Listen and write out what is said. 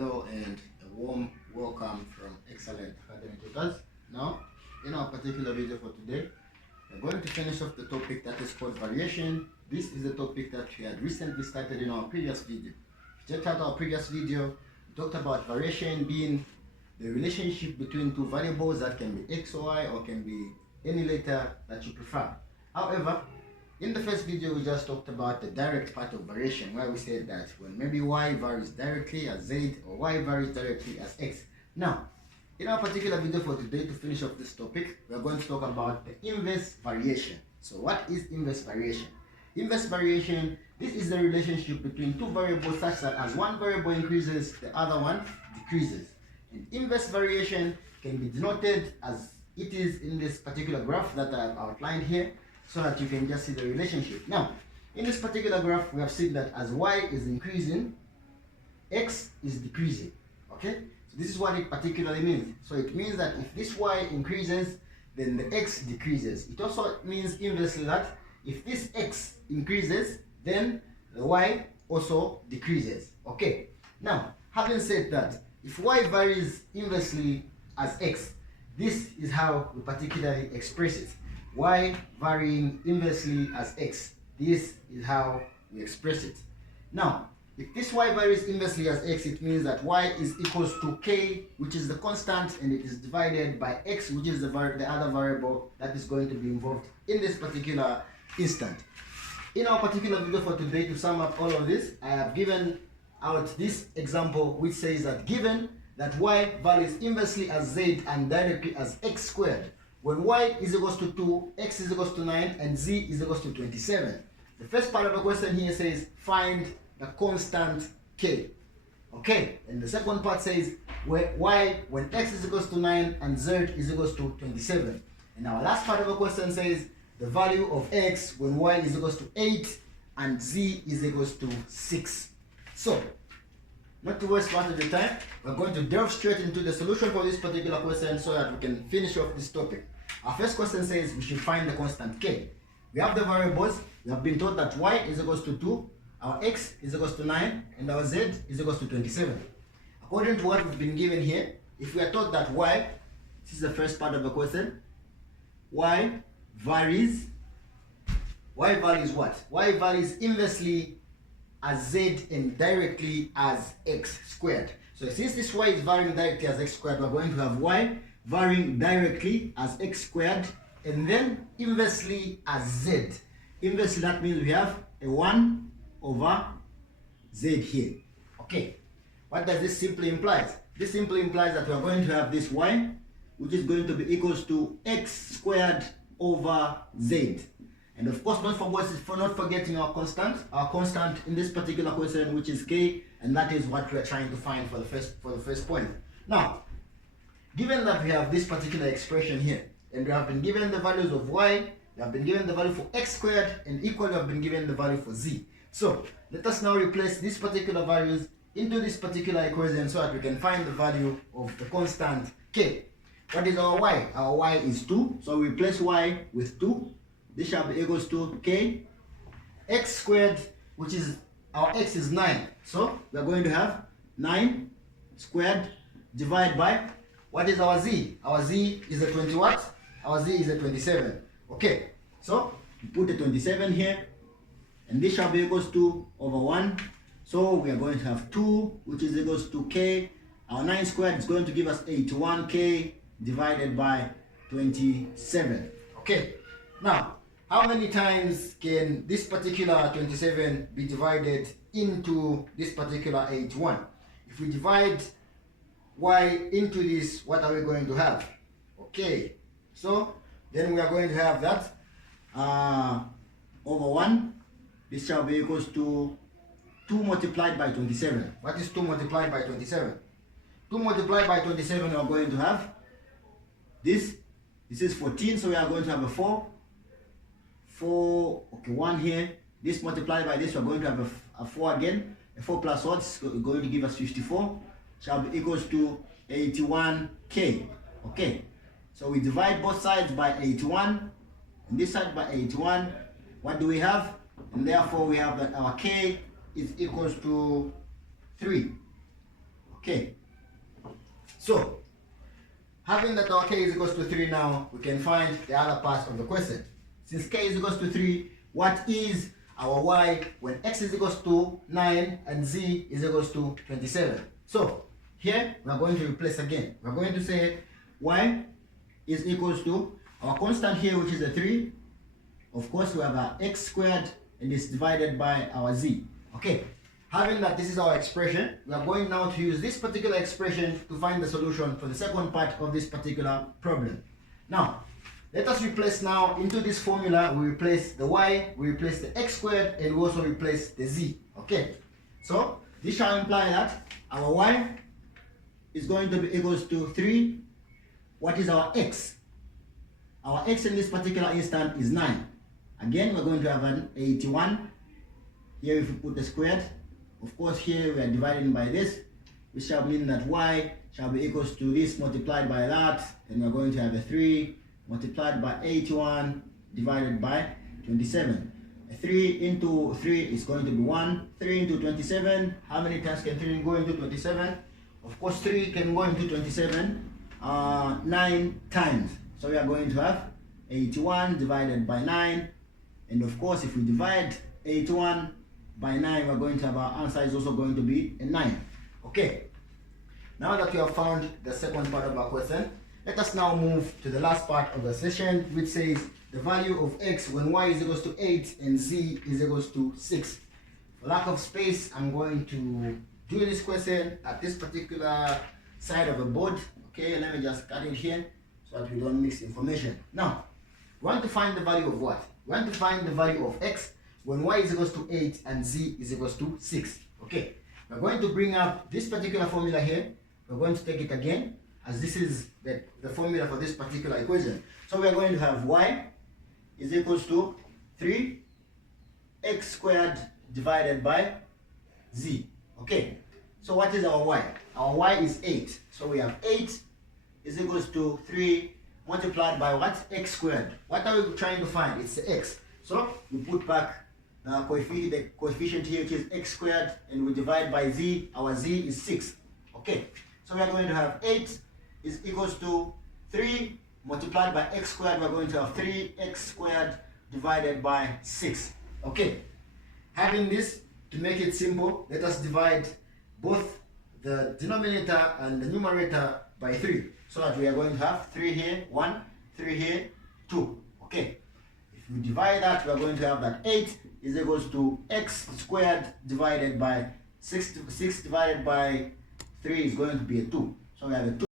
Hello and a warm welcome from Excellent Academic Tutors. Now, in our particular video for today, we're going to finish off the topic that is called variation. This is the topic that we had recently started in our previous video. If you checked out our previous video, we talked about variation being the relationship between two variables that can be x or y or can be any letter that you prefer. However, in the first video, we just talked about the direct part of variation, where we said that when maybe y varies directly as z or y varies directly as x. Now, in our particular video for today, to finish off this topic, we are going to talk about the inverse variation. So what is inverse variation? Inverse variation, this is the relationship between two variables such that as one variable increases, the other one decreases. And inverse variation can be denoted as it is in this particular graph that I have outlined here, so that you can just see the relationship. Now, in this particular graph, we have seen that as y is increasing, x is decreasing. Okay? So this is what it particularly means. So it means that if this y increases, then the x decreases. It also means inversely that if this x increases, then the y also decreases. Okay? Now, having said that, if y varies inversely as x, this is how we particularly express it. Y varying inversely as x. This is how we express it. Now, if this y varies inversely as x, it means that y is equals to k, which is the constant, and it is divided by x, which is the other variable that is going to be involved in this particular instant. In our particular video for today, to sum up all of this, I have given out this example which says that given that y varies inversely as z and directly as x squared, when y is equals to 2, x is equals to 9, and z is equals to 27. The first part of the question here says, find the constant k. Okay, and the second part says, y when x is equals to 9 and z is equals to 27. And our last part of the question says, the value of x when y is equals to 8 and z is equals to 6. So, not to waste much of the time, we're going to delve straight into the solution for this particular question so that we can finish off this topic. Our first question says we should find the constant k. We have the variables. We have been told that y is equals to 2, our x is equals to 9, and our z is equals to 27. According to what we've been given here, if we are told that y, this is the first part of the question, y varies what? Y varies inversely as z and directly as x squared. So since this y is varying directly as x squared, we're going to have y varying directly as x squared and then inversely as z. Inversely, that means we have a 1 over z here. Okay, what does this simply imply? This simply implies that we are going to have this y, which is going to be equals to x squared over z. And of course, don't not forgetting our constant. Our constant in this particular question, which is k, and that is what we are trying to find for the first point. Now, given that we have this particular expression here, and we have been given the values of y, we have been given the value for x squared, and equally we have been given the value for z. So let us now replace these particular values into this particular equation so that we can find the value of the constant k. What is our y? Our y is 2, so we replace y with 2. This shall be equals to k, x squared, which is, our x is 9. So we are going to have 9 squared divided by, what is our z? Our z is a 20 what? Our z is a 27. Okay, so we put a 27 here, and this shall be equals to over 1. So we are going to have 2, which is equals to k. Our 9 squared is going to give us 81k divided by 27. Okay, now, how many times can this particular 27 be divided into this particular 81? If we divide y into this, what are we going to have? Okay, so then we are going to have that over 1. This shall be equals to 2 multiplied by 27. What is 2 multiplied by 27? 2 multiplied by 27, we are going to have this. This is 14, so we are going to have a 4. 4, okay, 1 here. This multiplied by this, we're going to have a 4 again. A 4 plus what is going to give us 54. Shall be equals to 81k. Okay, so we divide both sides by 81, and this side by 81. What do we have? And therefore we have that our k is equals to 3. Okay. So, having that our k is equals to 3 now, we can find the other part of the question. Since k is equals to 3, what is our y when x is equals to 9 and z is equals to 27? So, here we are going to replace again. We are going to say y is equals to our constant here, which is a 3. Of course, we have our x squared and it's divided by our z. Okay. Having that this is our expression, we are going now to use this particular expression to find the solution for the second part of this particular problem. Now, let us replace now into this formula, we replace the y, we replace the x squared, and we also replace the z. Okay, so this shall imply that our y is going to be equals to 3. What is our x? Our x in this particular instant is 9. Again, we're going to have an 81. Here if we put the squared, of course here we are dividing by this, which shall mean that y shall be equals to this multiplied by that, and we're going to have a 3 multiplied by 81 divided by 27. A 3 into 3 is going to be 1. 3 into 27, how many times can 3 go into 27? Of course 3 can go into 27 9 times. So we are going to have 81 divided by 9, and of course if we divide 81 by 9, we're going to have our answer is also going to be a 9. Okay, now that we have found the second part of our question, let us now move to the last part of the session, which says the value of x when y is equals to 8 and z is equals to 6. For lack of space, I'm going to do this question at this particular side of the board. Okay, let me just cut it here so that we don't mix information. Now, we want to find the value of what? We want to find the value of x when y is equals to 8 and z is equals to 6. Okay, we're going to bring up this particular formula here. We're going to take it again, as this is the formula for this particular equation. So we're going to have y is equals to 3 x squared divided by z. Okay, so what is our y? Our y is 8. So we have 8 is equals to 3 multiplied by what? X squared. What are we trying to find? It's the x. So we put back the coefficient here, which is x squared, and we divide by z. Our z is 6. Okay, so we are going to have 8 is equals to 3 multiplied by x squared. We're going to have 3x squared divided by 6. Okay, having this, to make it simple, let us divide both the denominator and the numerator by 3, so that we are going to have 3 here, 1, 3 here, 2. Okay, if we divide that, we are going to have that 8 is equals to x squared divided by 6 divided by 3 is going to be a 2. So we have a 2.